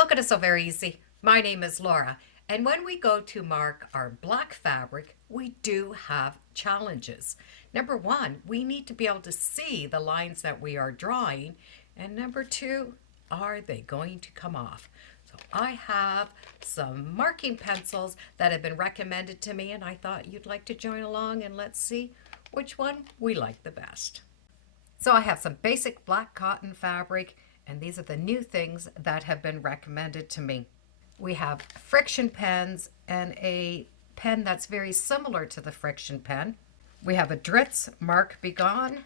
Look at it, so very easy. My name is Laura, and when we go to mark our black fabric, we do have challenges. Number one, we need to be able to see the lines that we are drawing, and number two, are they going to come off? So I have some marking pencils that have been recommended to me, and I thought you'd like to join along and let's see which one we like the best. So I have some basic black cotton fabric, and these are the new things that have been recommended to me. We have friction pens and a pen that's very similar to the friction pen. We have a Dritz Mark Begone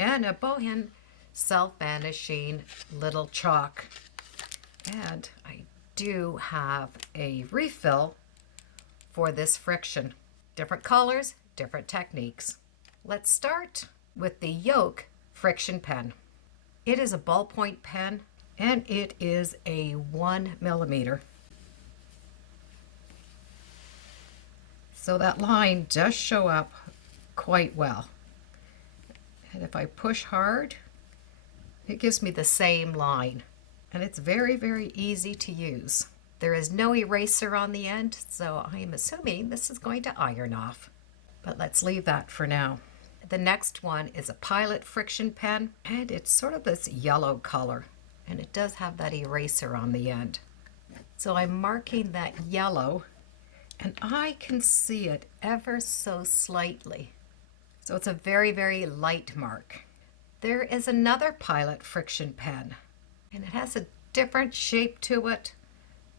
and a Bohan self-vanishing little chalk. And I do have a refill for this friction. Different colors, different techniques. Let's start with the Yoke friction pen. It is a ballpoint pen and it is a 1 millimeter. So that line does show up quite well. And if I push hard, it gives me the same line. And it's very, very easy to use. There is no eraser on the end, so I am assuming this is going to iron off. But let's leave that for now. The next one is a Pilot friction pen, and it's sort of this yellow color, and it does have that eraser on the end. So I'm marking that yellow, and I can see it ever so slightly. So it's a very, very light mark. There is another Pilot friction pen, and it has a different shape to it.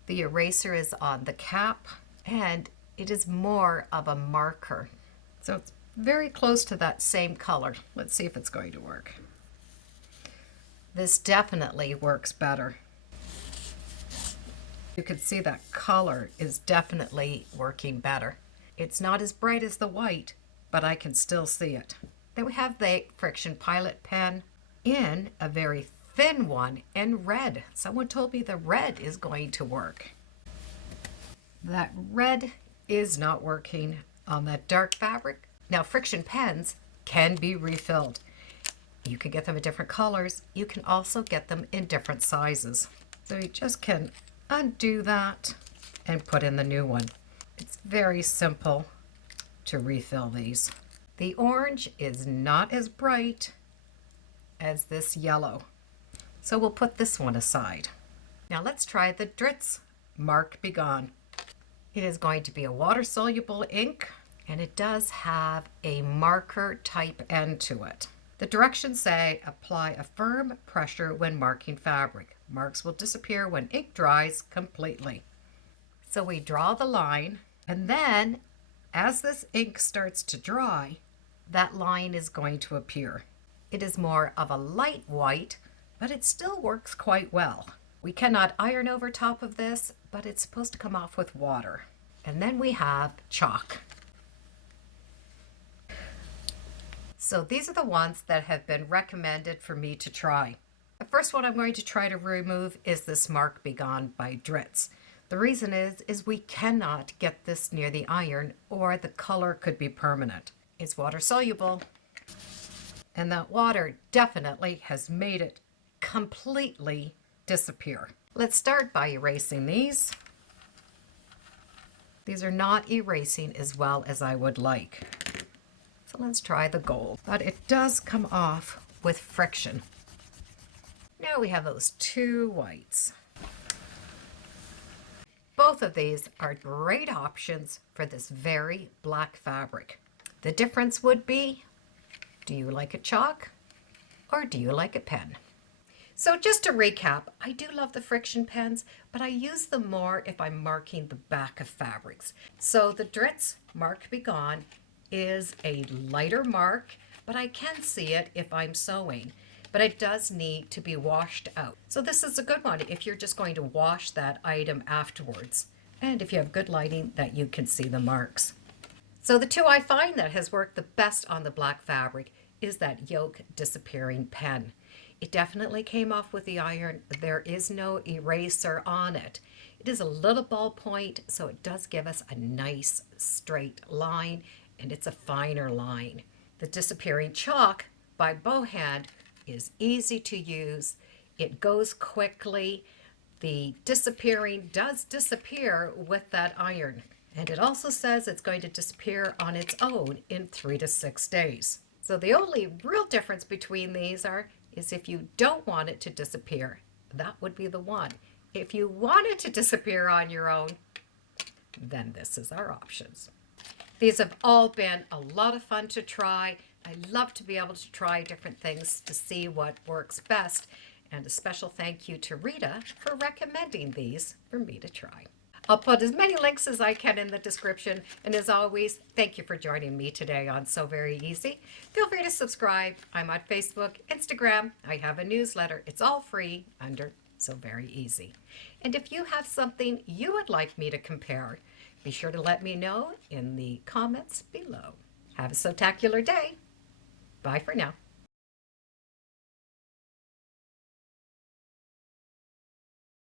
The eraser is on the cap, and it is more of a marker. So it's very close to that same color. Let's see if it's going to work. This definitely works better. You can see that color is definitely working better. It's not as bright as the white, but I can still see it. Then we have the Friction Pilot pen in a very thin one in red. Someone told me the red is going to work. That red is not working on that dark fabric. Now, friction pens can be refilled. You can get them in different colors. You can also get them in different sizes. So you just can undo that and put in the new one. It's very simple to refill these. The orange is not as bright as this yellow. So we'll put this one aside. Now let's try the Dritz Mark Begone. It is going to be a water-soluble ink, and it does have a marker type end to it. The directions say apply a firm pressure when marking fabric. Marks will disappear when ink dries completely. So we draw the line, and then as this ink starts to dry, that line is going to appear. It is more of a light white, but it still works quite well. We cannot iron over top of this, but it's supposed to come off with water. And then we have chalk. So these are the ones that have been recommended for me to try. The first one I'm going to try to remove is this Mark Begone by Dritz. The reason is we cannot get this near the iron or the color could be permanent. It's water soluble, and that water definitely has made it completely disappear. Let's start by erasing these. These are not erasing as well as I would like. So let's try the gold. But it does come off with friction. Now we have those two whites. Both of these are great options for this very black fabric. The difference would be, do you like a chalk or do you like a pen? So just to recap, I do love the friction pens, but I use them more if I'm marking the back of fabrics. So the Dritz Mark Begone is a lighter mark, but I can see it if I'm sewing. But it does need to be washed out. So this is a good one if you're just going to wash that item afterwards. And if you have good lighting, that you can see the marks. So the two I find that has worked the best on the black fabric is that Yoke disappearing pen. It definitely came off with the iron. There is no eraser on it. It is a little ballpoint, so it does give us a nice straight line, and it's a finer line. The disappearing chalk by Bohan is easy to use. It goes quickly. The disappearing does disappear with that iron. And it also says it's going to disappear on its own in 3 to 6 days. So the only real difference between these is if you don't want it to disappear, that would be the one. If you want it to disappear on your own, then this is our options. These have all been a lot of fun to try. I love to be able to try different things to see what works best. And a special thank you to Rita for recommending these for me to try. I'll put as many links as I can in the description. And as always, thank you for joining me today on So Very Easy. Feel free to subscribe. I'm on Facebook, Instagram. I have a newsletter. It's all free under So Very Easy. And if you have something you would like me to compare, be sure to let me know in the comments below. Have a so-tacular day. Bye for now.